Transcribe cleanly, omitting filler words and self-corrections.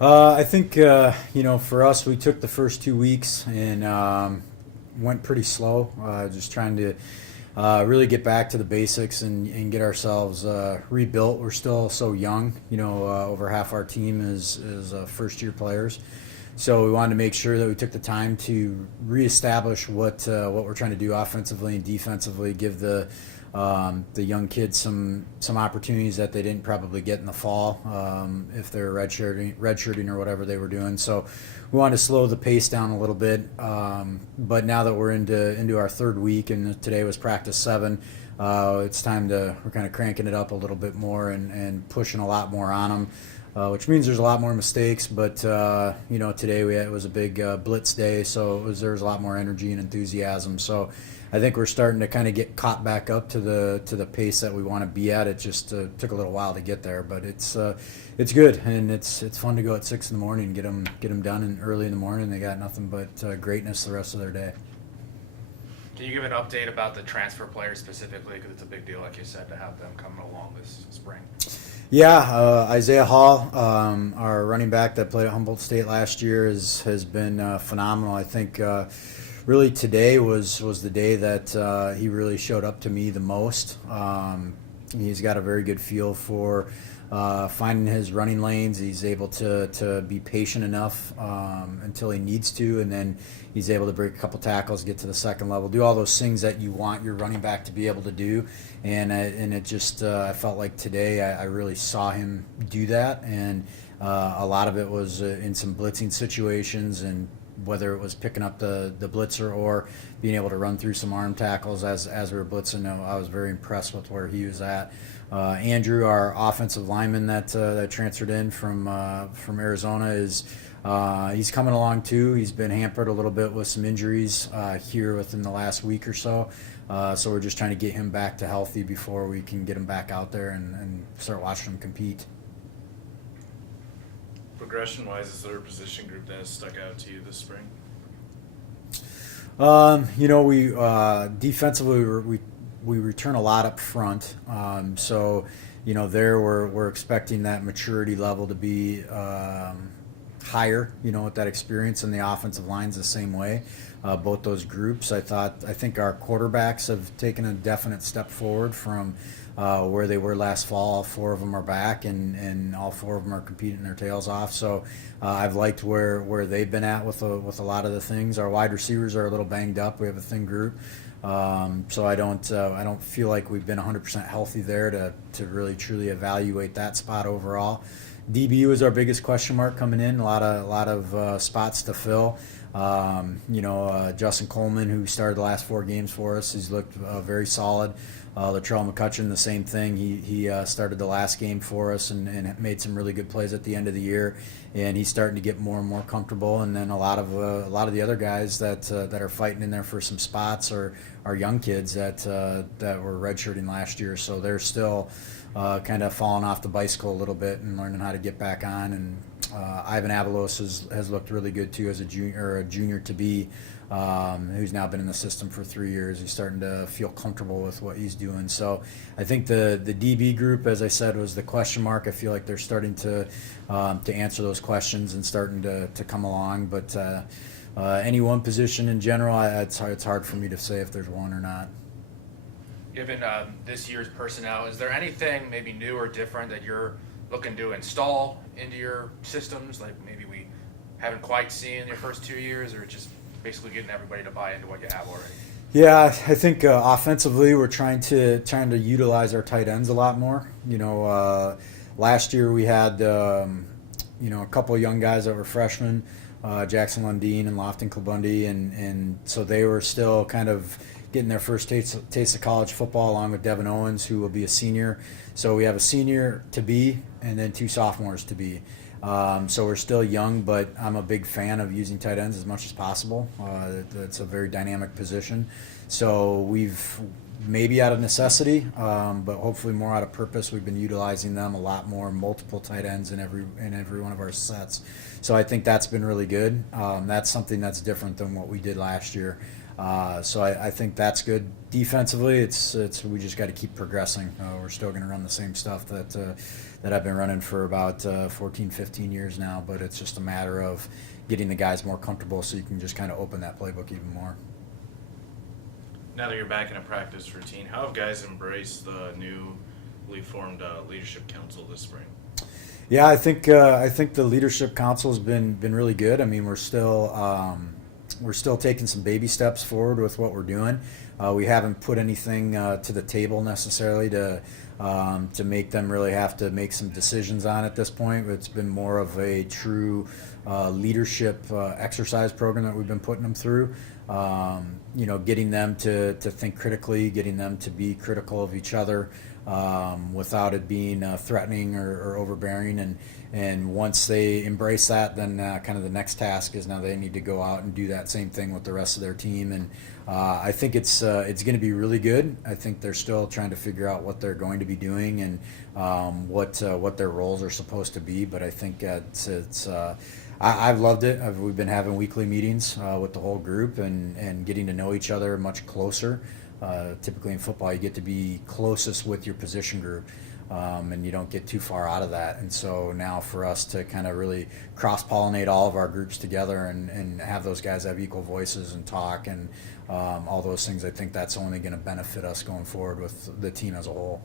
I think for us, we took the first 2 weeks and went pretty slow, just trying to really get back to the basics and get ourselves rebuilt. We're still so young, over half our team is first year players. So we wanted to make sure that we took the time to reestablish what we're trying to do offensively and defensively, give the young kids some opportunities that they didn't probably get in the fall if they're redshirting or whatever they were doing. So we wanted to slow the pace down a little bit. But now that we're into our third week and today was practice 7, it's time we're kind of cranking it up a little bit more and pushing a lot more on them. Which means there's a lot more mistakes, but today it was a big blitz day, so there was a lot more energy and enthusiasm. So I think we're starting to kind of get caught back up to the pace that we want to be at. It just took a little while to get there, but it's good, and it's fun to go at 6 in the morning and get them done and early in the morning. They got nothing but greatness the rest of their day. Can you give an update about the transfer players specifically? Because it's a big deal, like you said, to have them coming along this spring. Yeah, Isaiah Hall, our running back that played at Humboldt State last year, has been phenomenal. I think really today was the day that he really showed up to me the most. He's got a very good feel for finding his running lanes. He's able to be patient enough until he needs to, and then he's able to break a couple tackles, get to the second level, do all those things that you want your running back to be able to do. And it just I felt like today I really saw him do that, and a lot of it was in some blitzing situations, and whether it was picking up the blitzer or being able to run through some arm tackles as we were blitzing. I was very impressed with where he was at. Andrew, our offensive lineman that transferred in from Arizona, he's coming along too. He's been hampered a little bit with some injuries here within the last week or so. So we're just trying to get him back to healthy before we can get him back out there and start watching him compete. Progression-wise, is there a position group that has stuck out to you this spring? We defensively we return a lot up front. So there we're expecting that maturity level to be higher. With that experience, and the offensive line's the same way. Both those groups, I think our quarterbacks have taken a definite step forward from where they were last fall. All 4 of them are back, and all 4 of them are competing their tails off. So I've liked where they've been at with a lot of the things. Our wide receivers are a little banged up. We have a thin group, so I don't feel like we've been 100% healthy there to really truly evaluate that spot overall. DB was our biggest question mark coming in. A lot of spots to fill. Justin Coleman, who started the last 4 games for us, he's looked very solid. Latrell McCutcheon, the same thing. He started the last game for us and made some really good plays at the end of the year, and he's starting to get more and more comfortable. And then a lot of the other guys that are fighting in there for some spots are young kids that were redshirting last year, so they're still kind of falling off the bicycle a little bit and learning how to get back on. And Ivan Avalos has looked really good too as a junior to be, who's now been in the system for 3 years. He's starting to feel comfortable with what he's doing. So I think the DB group, as I said, was the question mark. I feel like they're starting to answer those questions and starting to come along. But any one position in general, it's hard for me to say if there's one or not. Given this year's personnel, is there anything maybe new or different that you're looking to install into your systems, like maybe we haven't quite seen in your first 2 years, or just basically getting everybody to buy into what you have already? Yeah, I think offensively we're trying to utilize our tight ends a lot more. Last year we had a couple of young guys that were freshmen, Jackson Lundeen and Lofton Klabundy, and so they were still kind of getting their first taste of college football, along with Devin Owens, who will be a senior. So we have a senior to be and then 2 sophomores to be. So we're still young, but I'm a big fan of using tight ends as much as possible. It's a very dynamic position. So we've, maybe out of necessity, but hopefully more out of purpose, we've been utilizing them a lot more, multiple tight ends in every one of our sets. So I think that's been really good. That's something that's different than what we did last year. So I think that's good. Defensively, it's we just got to keep progressing. We're still going to run the same stuff that I've been running for about 14, 15 years now, but it's just a matter of getting the guys more comfortable so you can just kind of open that playbook even more. Now that you're back in a practice routine, how have guys embraced the newly formed leadership council this spring? Yeah, I think the leadership council has been really good. I mean, we're still taking some baby steps forward with what we're doing. We haven't put anything to the table necessarily to make them really have to make some decisions on at this point. It's been more of a true leadership exercise program that we've been putting them through. Getting them to think critically, getting them to be critical of each other without it being threatening or overbearing. And once they embrace that, then kind of the next task is now they need to go out and do that same thing with the rest of their team. And I think it's going to be really good. I think they're still trying to figure out what they're going to be doing and what their roles are supposed to be. But I think I've loved it. We've been having weekly meetings with the whole group and getting to know each other much closer. Typically in football, you get to be closest with your position group, and you don't get too far out of that. And so now for us to kind of really cross-pollinate all of our groups together and have those guys have equal voices and talk and all those things, I think that's only going to benefit us going forward with the team as a whole.